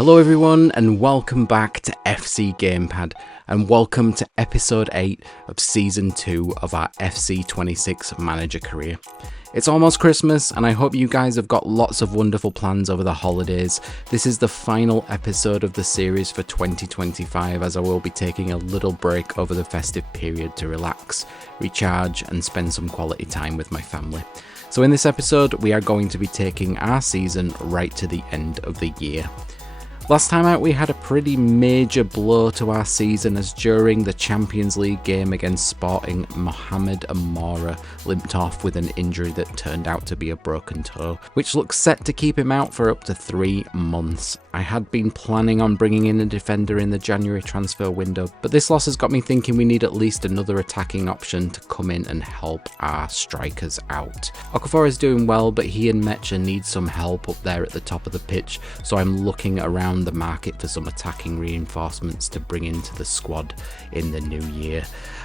Hello everyone and welcome back to FC Gamepad and welcome to episode 8 of season 2 of our FC 26 manager career. It's almost Christmas and I hope you guys have got lots of wonderful plans over the holidays. This is the final episode of the series for 2025 as I will be taking a little break over the festive period to relax, recharge and spend some quality time with my family. So in this episode we are going to be taking our season right to the end of the year. Last time out we had a pretty major blow to our season as during the Champions League game against Sporting, Mohamed Amora limped off with an injury that turned out to be a broken toe, which looks set to keep him out for up to 3 months. I had been planning on bringing in a defender in the January transfer window, but this loss has got me thinking we need at least another attacking option to come in and help our strikers out. Okafor is doing well, but he and Mecha need some help up there at the top of the pitch, so I'm looking around the market for some attacking reinforcements to bring into the squad in the new year.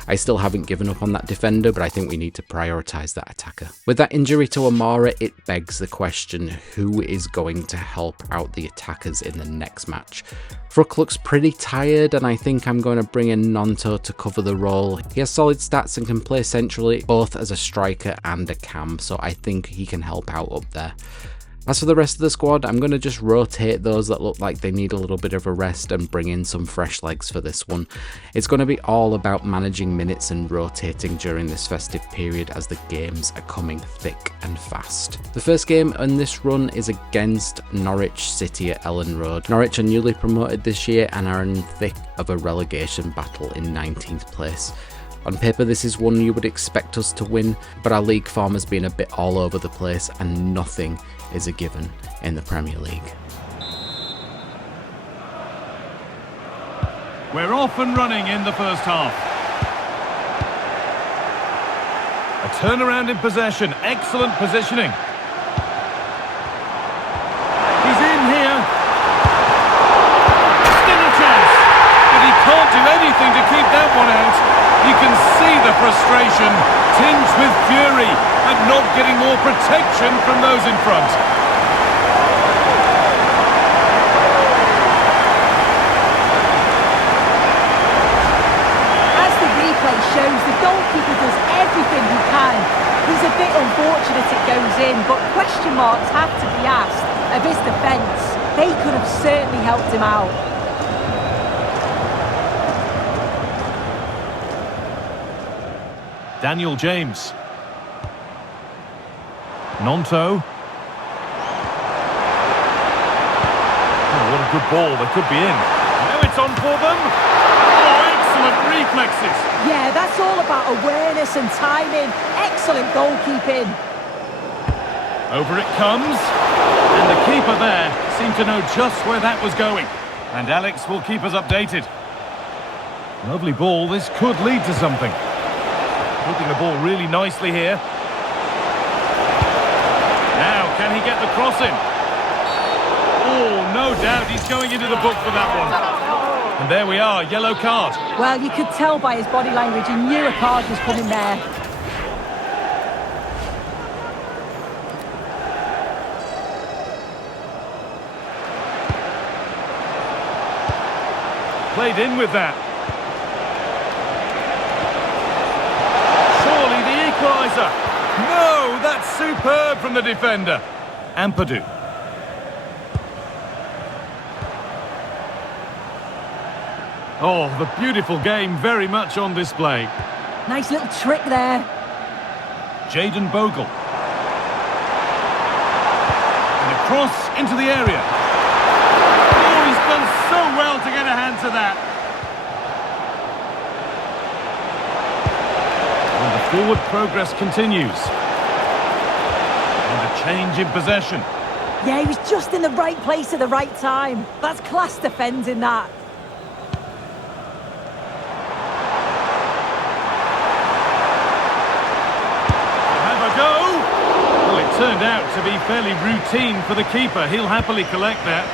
I still haven't given up on that defender, but I think we need to prioritise that attacker. With that injury to Amora, it begs the question, who is going to help out the attackers in the next match? Fruck looks pretty tired and I think I'm going to bring in Nonto to cover the role. He has solid stats and can play centrally, both as a striker and a cam, so I think he can help out up there. As for the rest of the squad, I'm going to just rotate those that look like they need a little bit of a rest and bring in some fresh legs for this one. It's going to be all about managing minutes and rotating during this festive period as the games are coming thick and fast. The first game in this run is against Norwich City at Ellen Road. Norwich are newly promoted this year and are in the thick of a relegation battle in 19th place. On paper this is one you would expect us to win, but our league form has been a bit all over the place and nothing is a given in the Premier League. We're off and running in the first half. A turnaround in possession, excellent positioning. He's in here. Still a chance, but he can't do anything to keep that one out. You can see the frustration, tinged with fury, at not getting more protection from those in front. As the replay shows, the goalkeeper does everything he can. He's a bit unfortunate it goes in, but question marks have to be asked of his defence. They could have certainly helped him out. Daniel James. Nonto. Oh, what a good ball. They could be in. Now it's on for them. Oh, excellent reflexes. Yeah, that's all about awareness and timing. Excellent goalkeeping. Over it comes. And the keeper there seemed to know just where that was going. And Alex will keep us updated. Lovely ball. This could lead to something. Holding the ball really nicely here. Now, can he get the cross in? Oh, no doubt he's going into the book for that one. And there we are, yellow card. Well, you could tell by his body language he knew a card was coming there. Played in with that. No, that's superb from the defender. Ampadu. Oh, the beautiful game very much on display. Nice little trick there. Jayden Bogle. And a cross into the area. Oh, he's done so well to get a hand to that. Forward progress continues. And a change in possession. Yeah, he was just in the right place at the right time. That's class defending, that. Have a go. Well, it turned out to be fairly routine for the keeper. He'll happily collect that.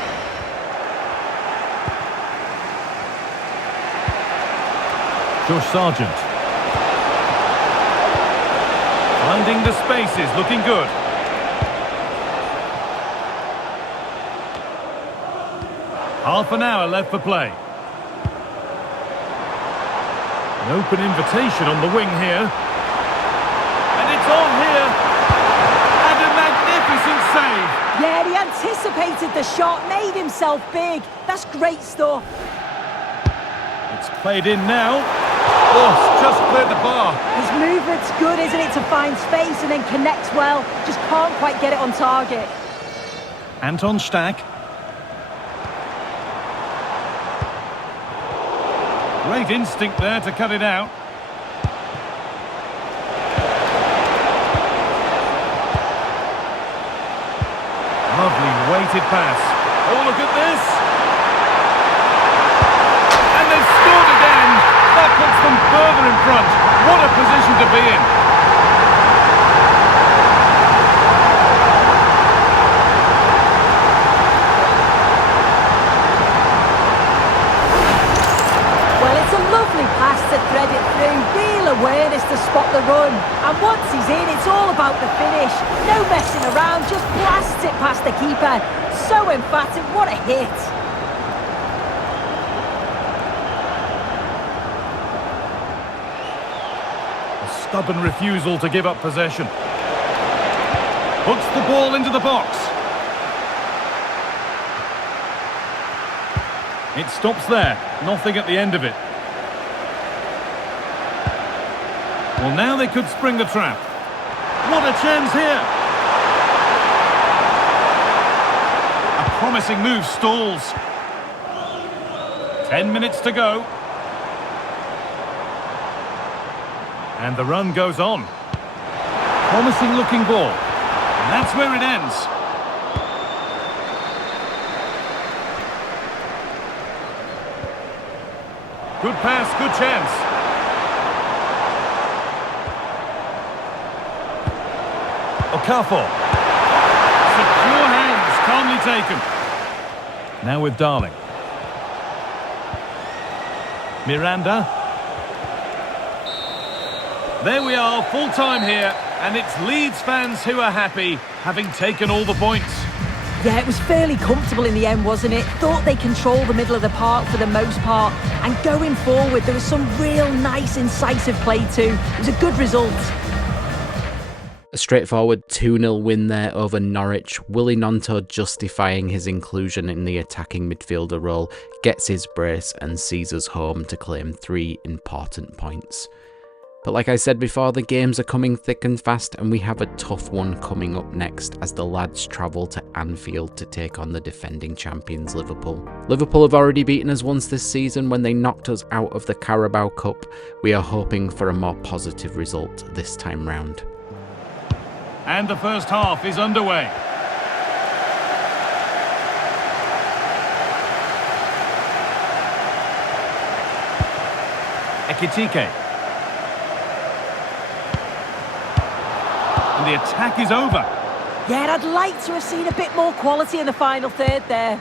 Josh Sargent. Finding the spaces, looking good. Half an hour left for play. An open invitation on the wing here. And it's on here. And a magnificent save. Yeah, he anticipated the shot, made himself big. That's great stuff. It's played in now. Oh, it's just cleared the bar. His movement's good, isn't it, to find space and then connects well. Just can't quite get it on target. Anton Stack. Great instinct there to cut it out. Lovely weighted pass. Oh, look at this. And they've scored again. That puts them further in front. What a position to be in. Well, it's a lovely pass to thread it through. Real awareness to spot the run. And once he's in, it's all about the finish. No messing around, just blasts it past the keeper. So emphatic, what a hit. Stubborn refusal to give up possession. Puts the ball into the box. It stops there. Nothing at the end of it. Well, now they could spring the trap. What a chance here. A promising move stalls. 10 minutes to go. And the run goes on. Promising looking ball. And that's where it ends. Good pass, good chance. Okafor. Secure hands, calmly taken. Now with Darling. Miranda. There we are, full time here, and it's Leeds fans who are happy, having taken all the points. Yeah, it was fairly comfortable in the end, wasn't it? Thought they controlled the middle of the park for the most part. And going forward, there was some real nice, incisive play too. It was a good result. A straightforward 2-0 win there over Norwich. Willy Gnonto justifying his inclusion in the attacking midfielder role, gets his brace and sees us home to claim 3 important points. But like I said before, the games are coming thick and fast, and we have a tough one coming up next as the lads travel to Anfield to take on the defending champions Liverpool. Liverpool have already beaten us once this season when they knocked us out of the Carabao Cup. We are hoping for a more positive result this time round. And the first half is underway. Ekitike. And the attack is over. Yeah, I'd like to have seen a bit more quality in the final third there.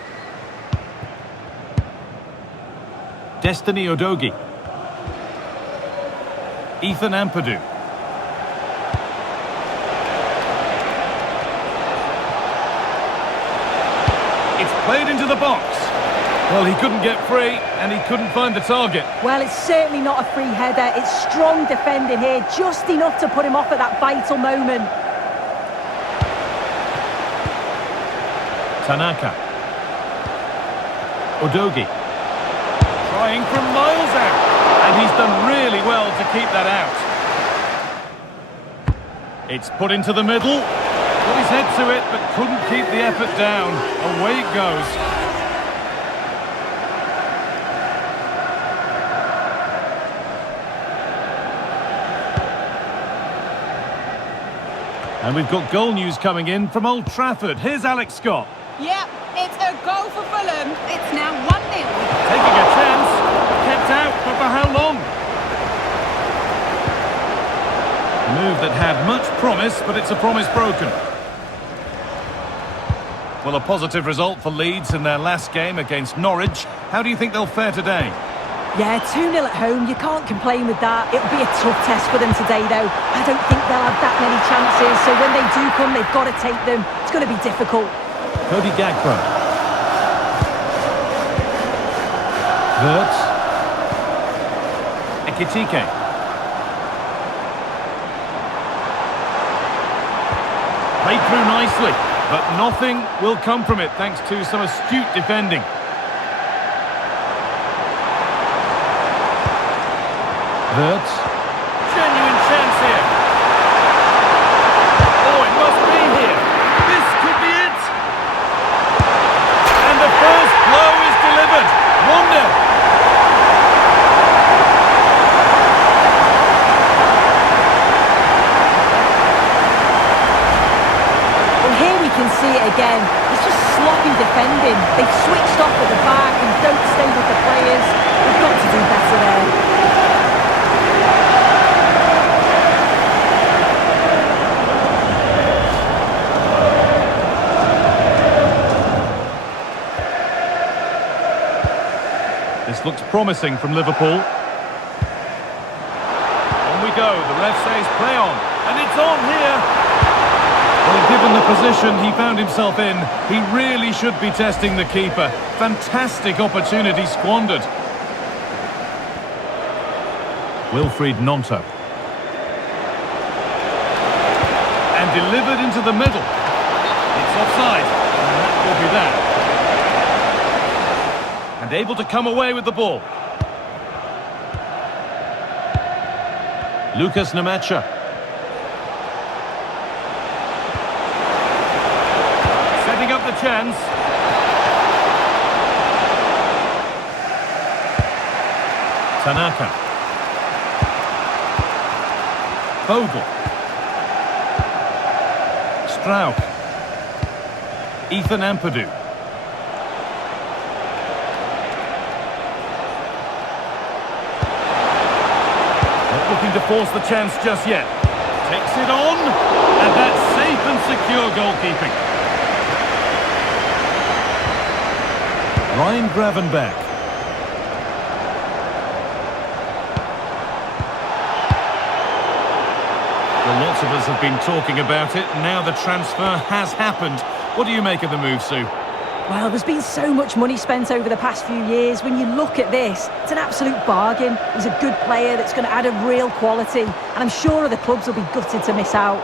Destiny Udogie. Ethan Ampadu. It's played into the box. Well, he couldn't get free, and he couldn't find the target. Well, it's certainly not a free header. It's strong defending here, just enough to put him off at that vital moment. Tanaka. Udogie. Trying from miles out. And he's done really well to keep that out. It's put into the middle. Put his head to it, but couldn't keep the effort down. Away it goes. And we've got goal news coming in from Old Trafford. Here's Alex Scott. Yep, it's a goal for Fulham. It's now 1-0. Taking a chance. Kept out, but for how long? A move that had much promise, but it's a promise broken. Well, a positive result for Leeds in their last game against Norwich. How do you think they'll fare today? Yeah, 2-0 at home, you can't complain with that. It'll be a tough test for them today, though. I don't think they'll have that many chances, so when they do come, they've got to take them. It's going to be difficult. Cody Gakpo. Wirtz. Ekitike. Played through nicely, but nothing will come from it thanks to some astute defending. Wirtz. Genuine chance here. Oh, it must be here. This could be it. And the first blow is delivered. 1-0. Can see it again. It's just sloppy defending. They've switched off at the back and don't stay with the players. They've got to do better there. This looks promising from Liverpool. On we go. The ref says play on. And it's on here. Well, given the position he found himself in, he really should be testing the keeper. Fantastic opportunity squandered. Wilfried Gnonto. And delivered into the middle. It's offside, and that will be that. And able to come away with the ball. Lucas Nemacha. Setting up the chance. Tanaka. Vogel. Strauch. Ethan Ampadu. Not looking to force the chance just yet. Takes it on. And that's safe and secure goalkeeping. Ryan Gravenberch. Well, lots of us have been talking about it. Now the transfer has happened. What do you make of the move, Sue? Well, there's been so much money spent over the past few years. When you look at this, it's an absolute bargain. He's a good player that's going to add a real quality. And I'm sure other clubs will be gutted to miss out.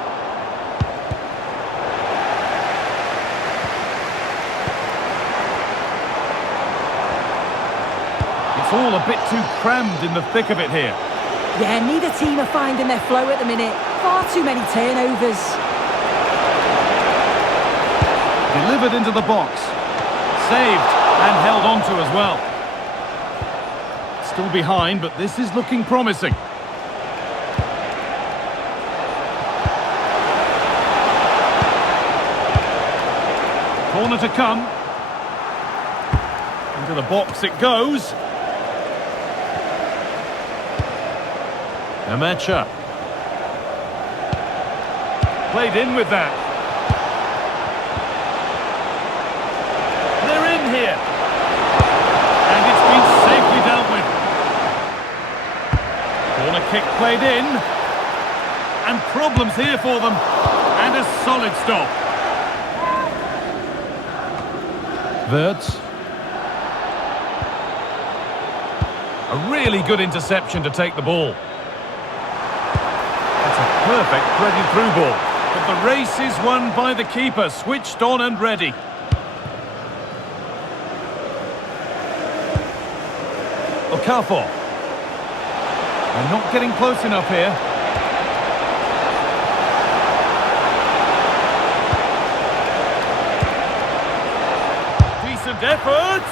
It's all a bit too crammed in the thick of it here. Yeah, neither team are finding their flow at the minute. Far too many turnovers. Delivered into the box. Saved and held on to as well. Still behind, but this is looking promising. Corner to come. Into the box it goes. Nemacha. Played in with that. They're in here. And it's been safely dealt with. Corner kick played in. And problems here for them. And a solid stop. Wirtz. A really good interception to take the ball. That's a perfect threaded through ball. But the race is won by the keeper, switched on and ready. Okafor. They're not getting close enough here. Decent effort.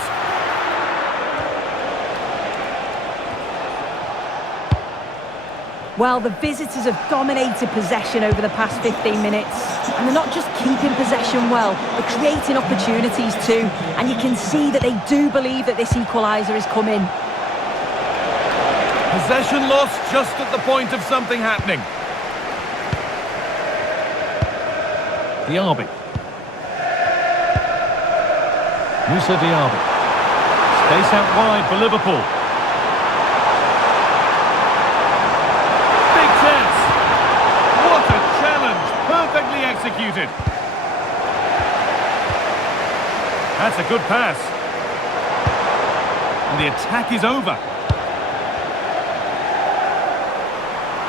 Well, the visitors have dominated possession over the past 15 minutes. And they're not just keeping possession well, they're creating opportunities too. And you can see that they do believe that this equaliser is coming. Possession lost just at the point of something happening. Diaby. Moussa Diaby. Space out wide for Liverpool. Big chance. What a challenge. Perfectly executed. That's a good pass. And the attack is over.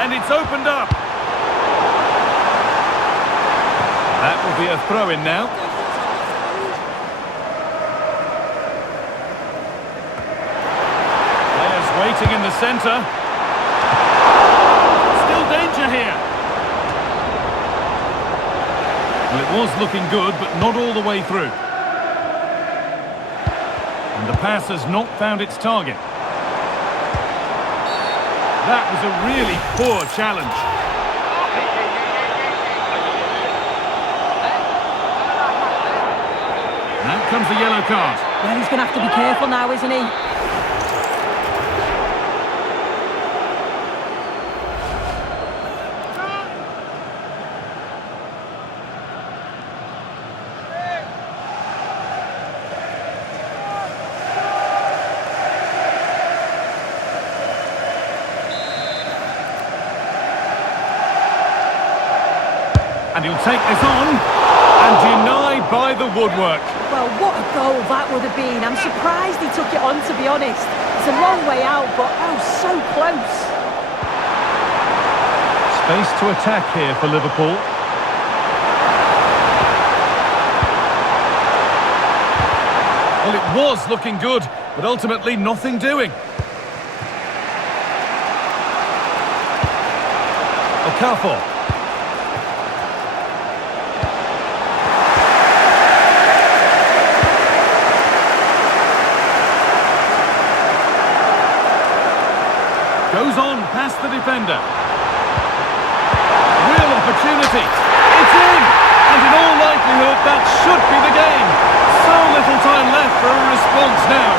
And it's opened up. That will be a throw-in now. Players waiting in the centre. Still danger here. Well, it was looking good, but not all the way through. And the pass has not found its target. That was a really poor challenge. And out comes the yellow card. Well, he's going to have to be careful now, isn't he? And he'll take this on, and denied by the woodwork. Well, what a goal that would have been. I'm surprised he took it on, to be honest. It's a long way out, but oh, so close. Space to attack here for Liverpool. Well, it was looking good, but ultimately nothing doing. Okafor. Goes on past the defender. Real opportunity. It's in! And in all likelihood, that should be the game. So little time left for a response now.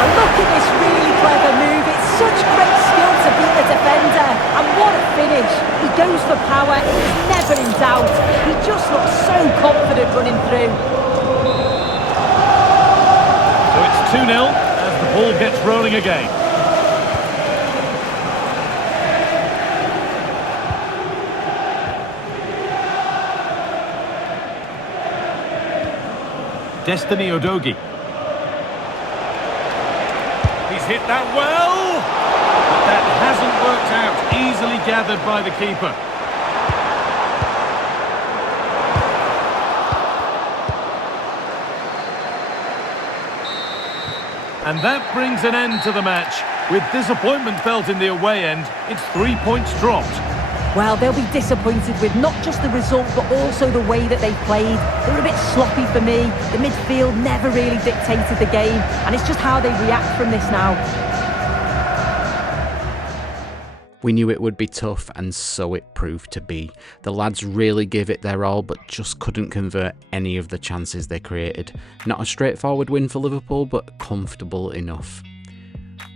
Well, look at this really clever move. It's such great skill to beat the defender. And what a finish. He goes for power. He's never in doubt. He just looks so confident running through. So it's 2-0 as the ball gets rolling again. Destiny Udogie. He's hit that well, but that hasn't worked out. Easily gathered by the keeper. And that brings an end to the match. With disappointment felt in the away end, it's 3 points dropped. Well, they'll be disappointed with not just the result, but also the way that they played. They were a bit sloppy for me. The midfield never really dictated the game, and it's just how they react from this now. We knew it would be tough, and so it proved to be. The lads really gave it their all, but just couldn't convert any of the chances they created. Not a straightforward win for Liverpool, but comfortable enough.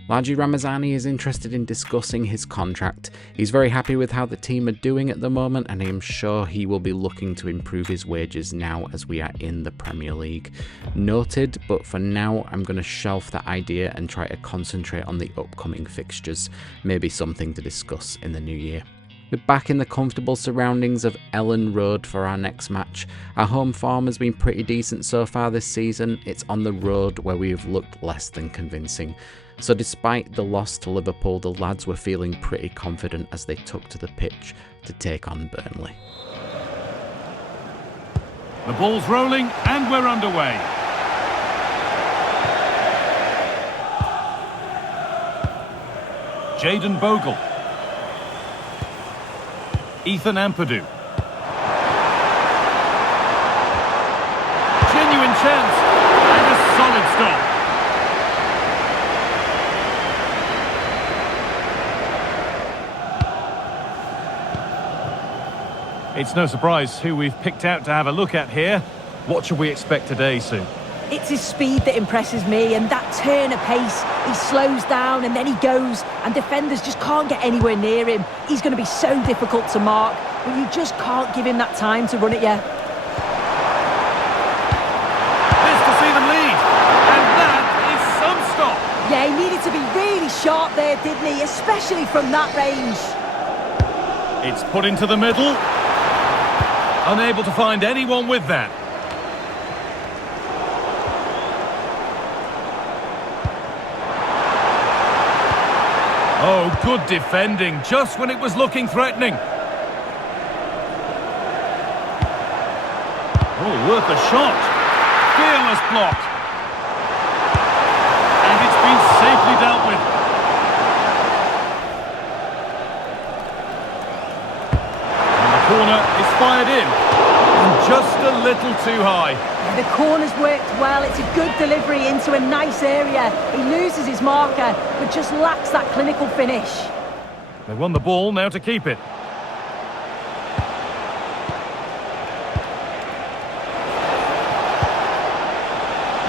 Laji Ramazani is interested in discussing his contract. He's very happy with how the team are doing at the moment, and I am sure he will be looking to improve his wages now as we are in the Premier League. Noted, but for now I'm going to shelf that idea and try to concentrate on the upcoming fixtures, maybe something to discuss in the new year. We're back in the comfortable surroundings of Ellen Road for our next match. Our home form has been pretty decent so far this season. It's on the road where we have looked less than convincing. So despite the loss to Liverpool, the lads were feeling pretty confident as they took to the pitch to take on Burnley. The ball's rolling and we're underway. Jayden Bogle. Ethan Ampadu. Genuine chance and a solid stop. It's no surprise who we've picked out to have a look at here. What should we expect today, Sue? It's his speed that impresses me, and that turn of pace. He slows down and then he goes, and defenders just can't get anywhere near him. He's going to be so difficult to mark, but you just can't give him that time to run at you. This to see them lead, and that is some stop. Yeah, he needed to be really really sharp there, didn't he? Especially from that range. It's put into the middle. Unable to find anyone with that. Oh, good defending, just when it was looking threatening. Oh, worth a shot. Fearless block. And it's been safely dealt with. And the corner is fired in. And just a little too high. The corner's worked well. It's a good delivery into a nice area. He loses his marker, but just lacks that clinical finish. They won the ball, now to keep it.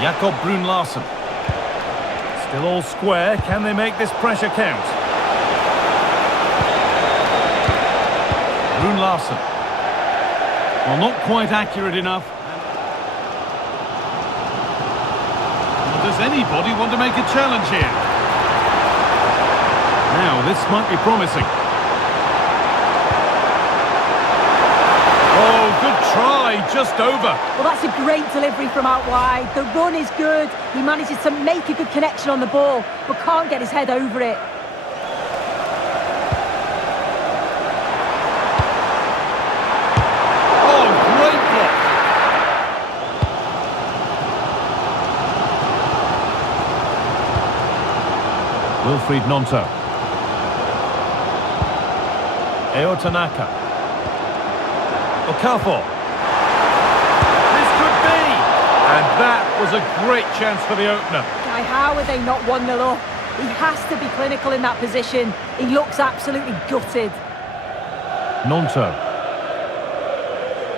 Jakob Brun-Larsen. Still all square. Can they make this pressure count? Brun-Larsen. Well, not quite accurate enough. Does anybody want to make a challenge here? Now, this might be promising. Oh, good try, just over. Well, that's a great delivery from out wide. The run is good. He manages to make a good connection on the ball, but can't get his head over it. Oh, great block. Wilfried Gnonto. Eo Tanaka. Okafor. This could be! And that was a great chance for the opener. Guy, how are they not 1-0 up? He has to be clinical in that position. He looks absolutely gutted. Gnonto.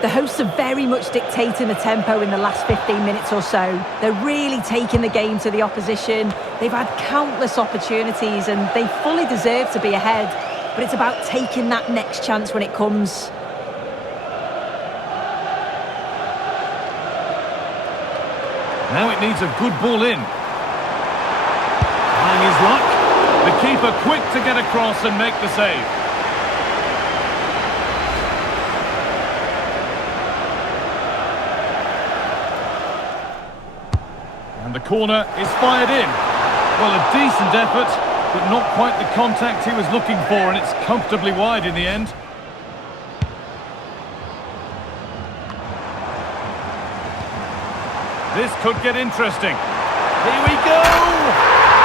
The hosts are very much dictating the tempo in the last 15 minutes or so. They're really taking the game to the opposition. They've had countless opportunities and they fully deserve to be ahead. But it's about taking that next chance when it comes. Now it needs a good ball in. Trying his luck. The keeper quick to get across and make the save. And the corner is fired in. Well, a decent effort, but not quite the contact he was looking for, and it's comfortably wide in the end. This could get interesting. Here we go!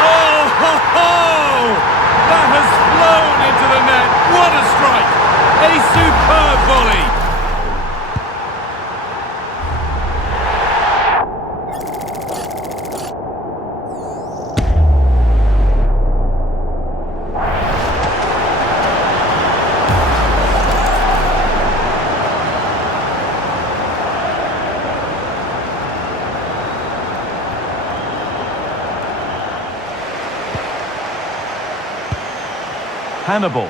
Oh, ho, ho! That has flown into the net. What a strike! A superb volley! Hannibal.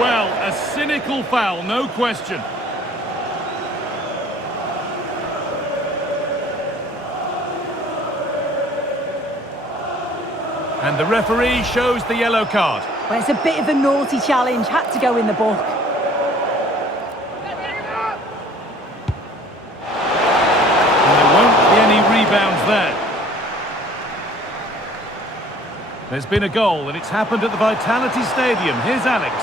Well, a cynical foul, no question. And the referee shows the yellow card. Well, it's a bit of a naughty challenge, had to go in the book. Rebounds there. There's been a goal and it's happened at the Vitality Stadium. Here's Alex.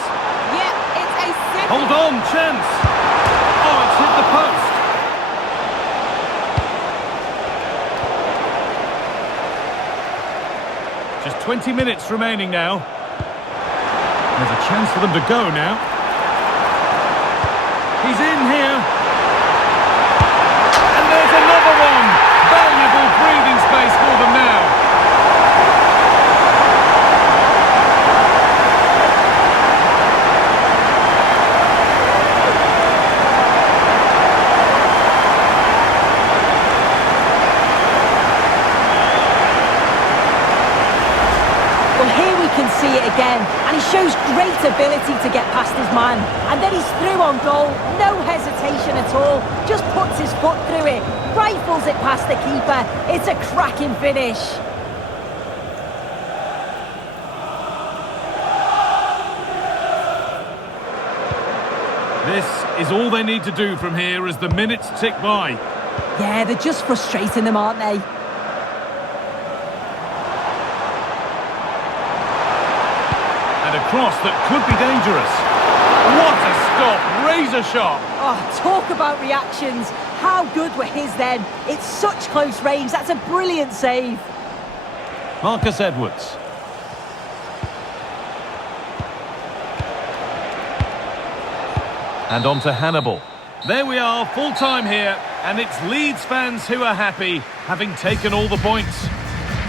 Yeah, it's a second. Hold on, chance. Oh, it's hit the post. Just 20 minutes remaining now. There's a chance for them to go now. He's in here. And there's another one. Valuable breathing space for them now. Well, here we can see it again, and he shows great ability to get past his man. And then he's through on goal, no hesitation at all, just puts his foot through it, rifles it past the keeper. It's a cracking finish. This is all they need to do from here as the minutes tick by. Yeah, they're just frustrating them, aren't they? And a cross that could be dangerous. What a stop, razor sharp. Oh, talk about reactions. How good were his then? It's such close range. That's a brilliant save. Marcus Edwards. And on to Hannibal. There we are, full time here, and it's Leeds fans who are happy, having taken all the points.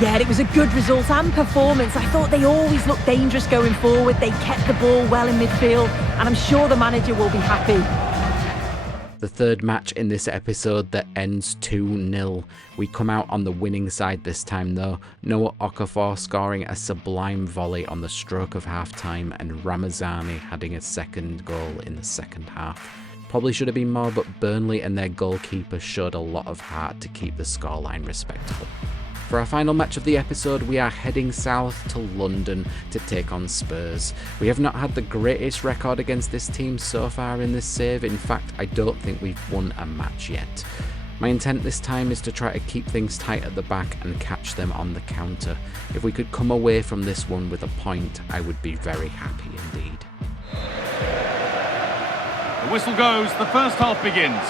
Yeah, it was a good result and performance. I thought they always looked dangerous going forward. They kept the ball well in midfield, and I'm sure the manager will be happy. The third match in this episode that ends 2-0. We come out on the winning side this time though. Noah Okafor scoring a sublime volley on the stroke of half-time and Ramazani adding a second goal in the second half. Probably should have been more, but Burnley and their goalkeeper showed a lot of heart to keep the scoreline respectable. For our final match of the episode, we are heading south to London to take on Spurs. We have not had the greatest record against this team so far in this save. In fact, I don't think we've won a match yet. My intent this time is to try to keep things tight at the back and catch them on the counter. If we could come away from this one with a point, I would be very happy indeed. The whistle goes, the first half begins.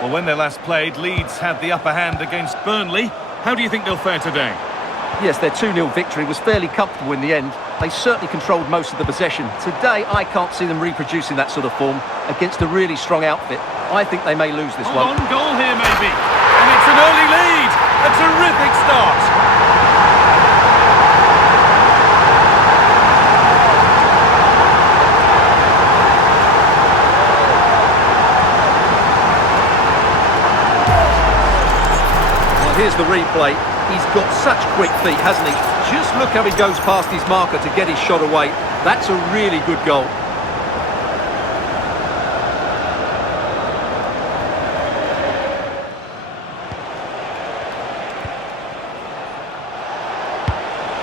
Well, when they last played, Leeds had the upper hand against Burnley. How do you think they'll fare today? Yes, their 2-0 victory was fairly comfortable in the end. They certainly controlled most of the possession. Today, I can't see them reproducing that sort of form against a really strong outfit. I think they may lose this one. On goal here, maybe. And it's an early lead. A terrific start. Here's the replay. He's got such quick feet, hasn't he? Just look how he goes past his marker to get his shot away. That's a really good goal.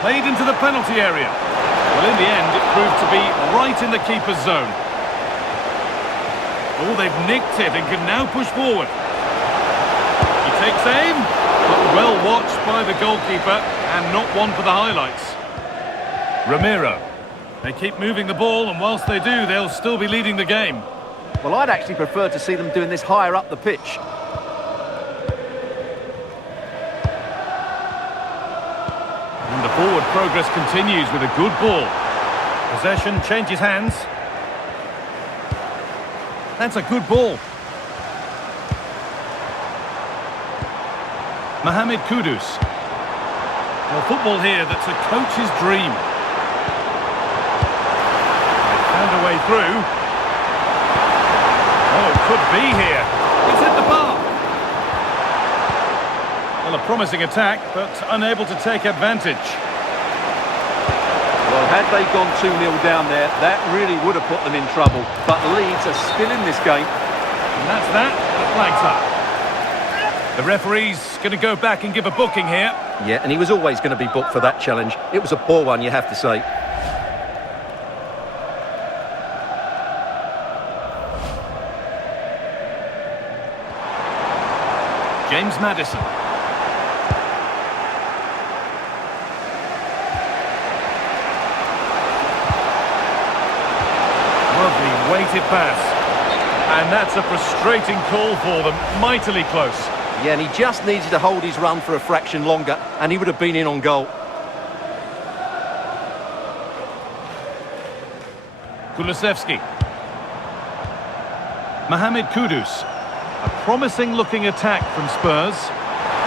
Played into the penalty area. Well, in the end, it proved to be right in the keeper's zone. Oh, they've nicked it and can now push forward. He takes aim. But well watched by the goalkeeper and not one for the highlights. Ramiro. They keep moving the ball, and whilst they do, they'll still be leading the game. Well, I'd actually prefer to see them doing this higher up the pitch. And the forward progress continues with a good ball. Possession changes hands. That's a good ball. Mohamed Kudus. Well, football here that's a coach's dream. They found a way through. Oh, could be here. It's hit the bar. Well, a promising attack, but unable to take advantage. Well, had they gone 2-0 down there, that really would have put them in trouble. But Leeds are still in this game. And that's that. The flag's up. The referee's going to go back and give a booking here. Yeah, and he was always going to be booked for that challenge. It was a poor one, you have to say. James Maddison. Lovely weighted pass. And that's a frustrating call for them. Mightily close. Yeah, and he just needed to hold his run for a fraction longer, and he would have been in on goal. Kulusevski. Mohamed Kudus. A promising-looking attack from Spurs.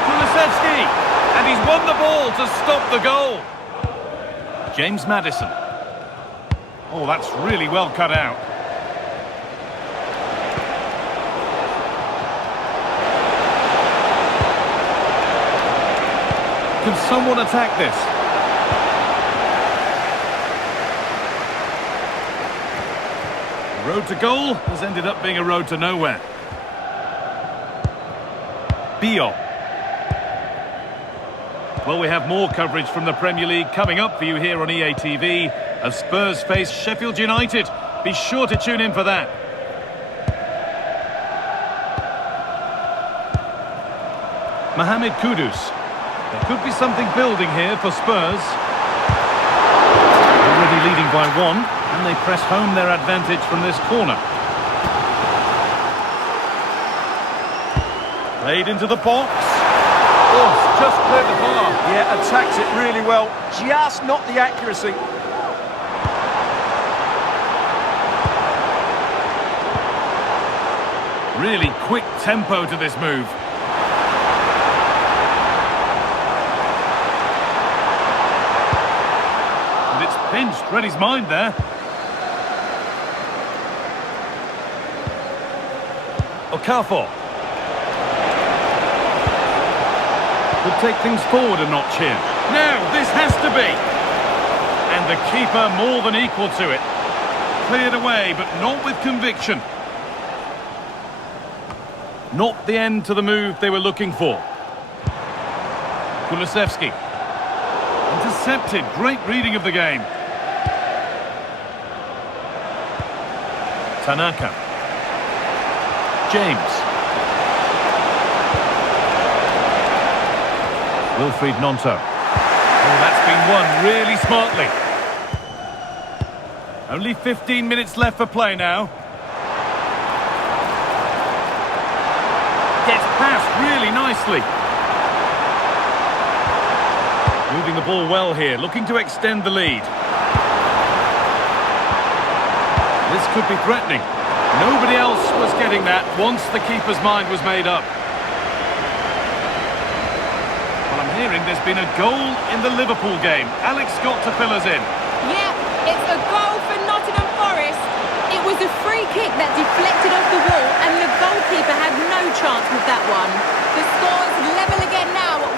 Kulusevski! And he's won the ball to stop the goal. James Maddison. Oh, that's really well cut out. Can someone attack this? The road to goal has ended up being a road to nowhere. Bio. Well, we have more coverage from the Premier League coming up for you here on EA TV as Spurs face Sheffield United. Be sure to tune in for that. Mohamed Kudus. There could be something building here for Spurs. Already leading by one, and they press home their advantage from this corner. Played into the box. Oh, just cleared the bar. Yeah, attacks it really well. Just not the accuracy. Really quick tempo to this move. And it's pinched, read his mind there. Okafor. Could take things forward a notch here. Now, this has to be. And the keeper more than equal to it. Cleared away, but not with conviction. Not the end to the move they were looking for. Kulusevski. Intercepted. Great reading of the game. Tanaka. James. Wilfried Gnonto. Oh, that's been won really smartly. Only 15 minutes left for play now. Gets past really nicely. Moving the ball well here, looking to extend the lead. This could be threatening. Nobody else was getting that once the keeper's mind was made up. Hearing there's been a goal in the Liverpool game. Alex got to fill us in. Yeah, it's a goal for Nottingham Forest. It was a free kick that deflected off the wall and the goalkeeper had no chance with that one. The score's level again now at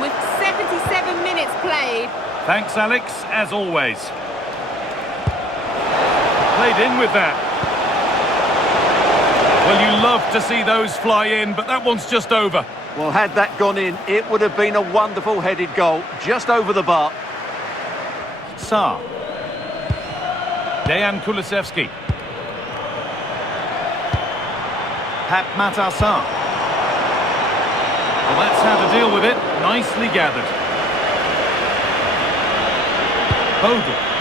1-1 with 77 minutes played. Thanks, Alex, as always. Played in with that. Well, you love to see those fly in, but that one's just over. Well, had that gone in, it would have been a wonderful headed goal, just over the bar. Sarr. Dejan Kulusevski. Pat Matar Sarr. Well, that's how to deal with it. Nicely gathered. Bogle.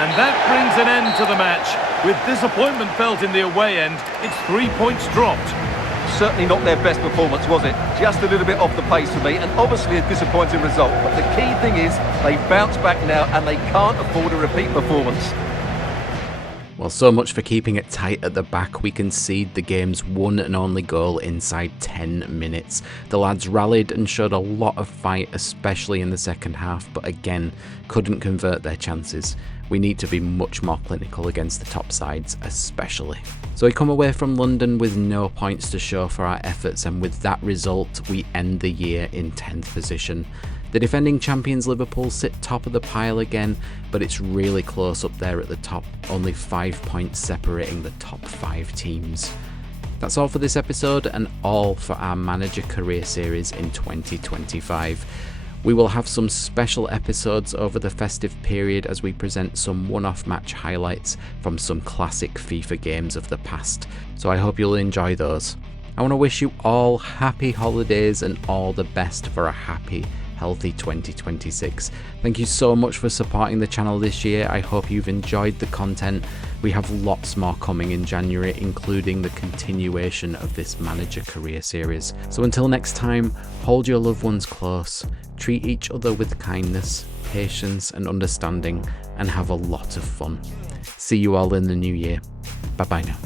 And that brings an end to the match. With disappointment felt in the away end, it's 3 points dropped. Certainly not their best performance, was it? Just a little bit off the pace for me, and obviously a disappointing result. But the key thing is, they bounce back now, and they can't afford a repeat performance. Well, so much for keeping it tight at the back. We conceded the game's one and only goal inside 10 minutes. The lads rallied and showed a lot of fight, especially in the second half, but again, couldn't convert their chances. We need to be much more clinical against the top sides, especially. So we come away from London with no points to show for our efforts, and with that result, we end the year in 10th position. The defending champions Liverpool sit top of the pile again, but it's really close up there at the top, only 5 points separating the top 5 teams. That's all for this episode and all for our Manager Career Series in 2025. We will have some special episodes over the festive period as we present some one-off match highlights from some classic FIFA games of the past, so I hope you'll enjoy those. I want to wish you all happy holidays and all the best for a happy, healthy 2026. Thank you so much for supporting the channel this year. I hope you've enjoyed the content. We have lots more coming in January, including the continuation of this Manager Career Series. So until next time, hold your loved ones close, treat each other with kindness, patience and understanding, and have a lot of fun. See you all in the new year. Bye bye now.